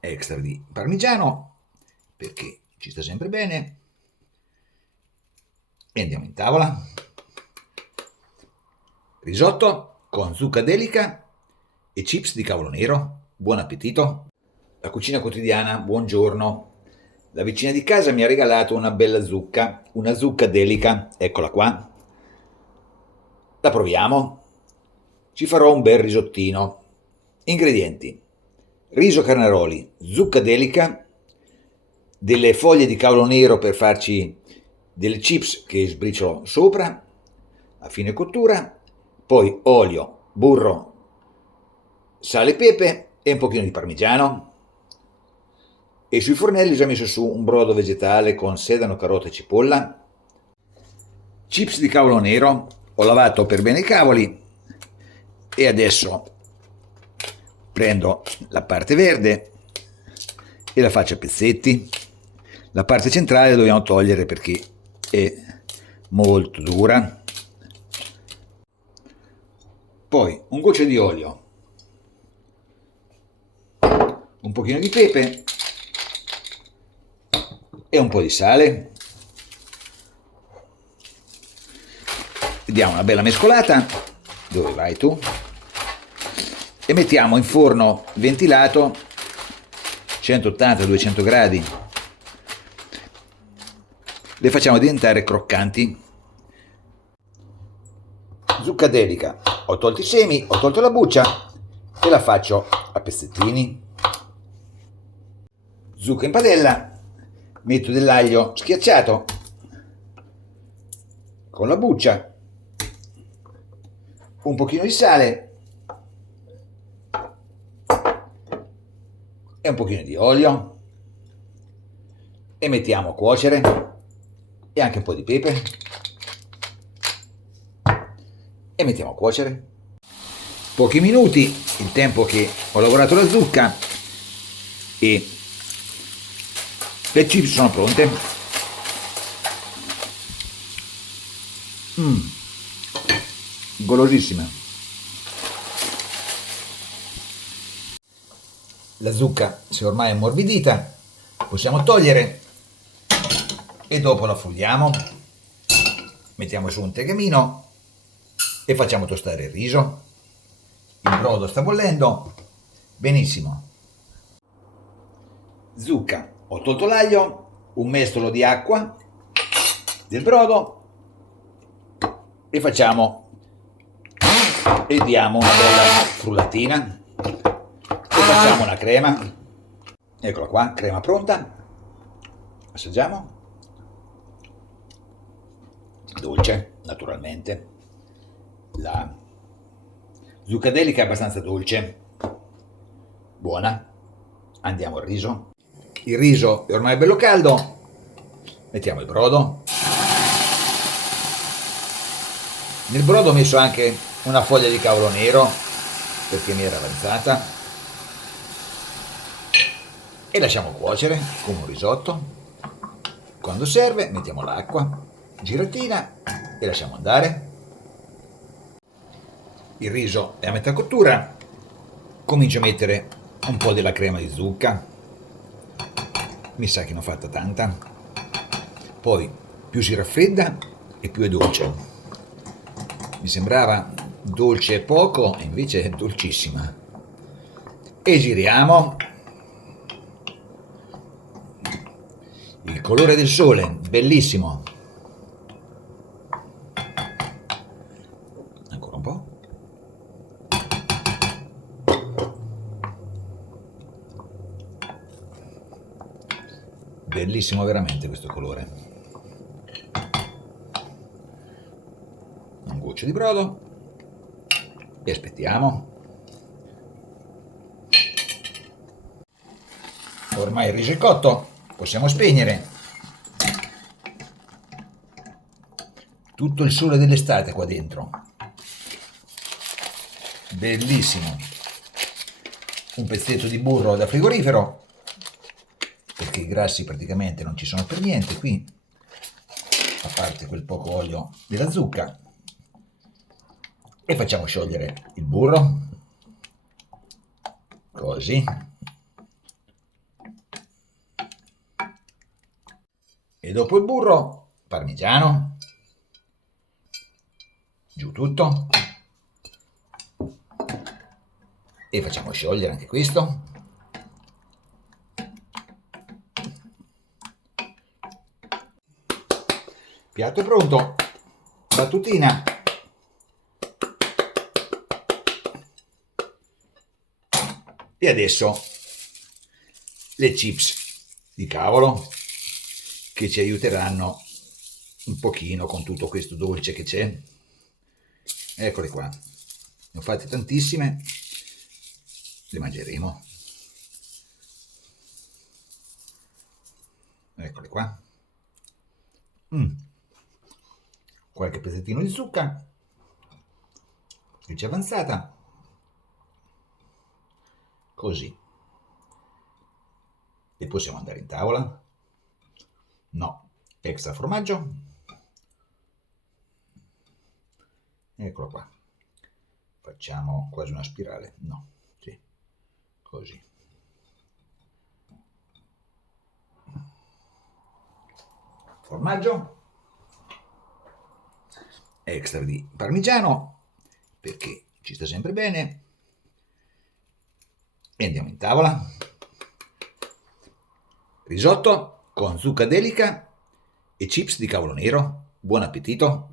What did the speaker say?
extra di parmigiano perché ci sta sempre bene e andiamo in tavola. Risotto con zucca delica e chips di cavolo nero. Buon appetito. La cucina quotidiana, buongiorno. La vicina di casa mi ha regalato una bella zucca, una zucca delica, eccola qua. La proviamo. Ci farò un bel risottino. Ingredienti: riso carnaroli, zucca delica, delle foglie di cavolo nero per farci delle chips che sbriciolo sopra a fine cottura, poi olio, burro, sale e pepe e un pochino di parmigiano. E sui fornelli ho già messo su un brodo vegetale con sedano, carota e cipolla. Chips di cavolo nero, ho lavato per bene i cavoli e adesso prendo la parte verde e la faccio a pezzetti. La parte centrale la dobbiamo togliere perché è molto dura. Poi un goccio di olio, un pochino di pepe e un po' di sale. Diamo una bella mescolata. Dove vai tu? E mettiamo in forno ventilato 180-200 gradi. Le facciamo diventare croccanti. Zucca delica, ho tolto i semi, ho tolto la buccia e la faccio a pezzettini. Zucca in padella, metto dell'aglio schiacciato con la buccia, un pochino di sale e un pochino di olio e mettiamo a cuocere e anche un po' di pepe e mettiamo a cuocere pochi minuti, il tempo che ho lavorato la zucca, e le chips sono pronte. Golosissime. La zucca, se ormai è ammorbidita, possiamo togliere e dopo la frulliamo, mettiamo su un tegamino e facciamo tostare il riso. Il brodo sta bollendo benissimo. Zucca, ho tolto l'aglio, un mestolo di acqua, del brodo e diamo una bella frullatina e facciamo una crema. Eccola qua, crema pronta. Assaggiamo. Dolce, naturalmente. La zucca delica è abbastanza dolce, buona. Andiamo al riso. Il riso è ormai bello caldo, mettiamo il brodo. Nel brodo ho messo anche una foglia di cavolo nero perché mi era avanzata e lasciamo cuocere come un risotto. Quando serve mettiamo l'acqua, giratina e lasciamo andare. Il riso è a metà cottura, comincio a mettere un po' della crema di zucca, mi sa che ne ho fatta tanta, poi più si raffredda e più è dolce. Mi sembrava dolce poco e invece è dolcissima. E giriamo. Il colore del sole, bellissimo. Ancora un po'. Bellissimo veramente questo colore. Un goccio di brodo e aspettiamo. Ormai il riso è cotto, possiamo spegnere. Tutto il sole dell'estate qua dentro. Bellissimo. Un pezzetto di burro da frigorifero, perché i grassi praticamente non ci sono per niente qui, a parte quel poco olio della zucca. E facciamo sciogliere il burro, così. E dopo il burro, parmigiano, giù tutto e facciamo sciogliere anche questo. Piatto è pronto, battutina. E adesso le chips di cavolo che ci aiuteranno un pochino con tutto questo dolce che c'è. Eccole qua, ne ho fatte tantissime, le mangeremo. Eccole qua. Qualche pezzettino di zucca che ci è avanzata. Così. E possiamo andare in tavola? No. Extra formaggio. Eccolo qua. Facciamo quasi una spirale. No. Sì. Così. Formaggio. Extra di parmigiano, perché ci sta sempre bene. E andiamo in tavola. Risotto con zucca delica e chips di cavolo nero. Buon appetito!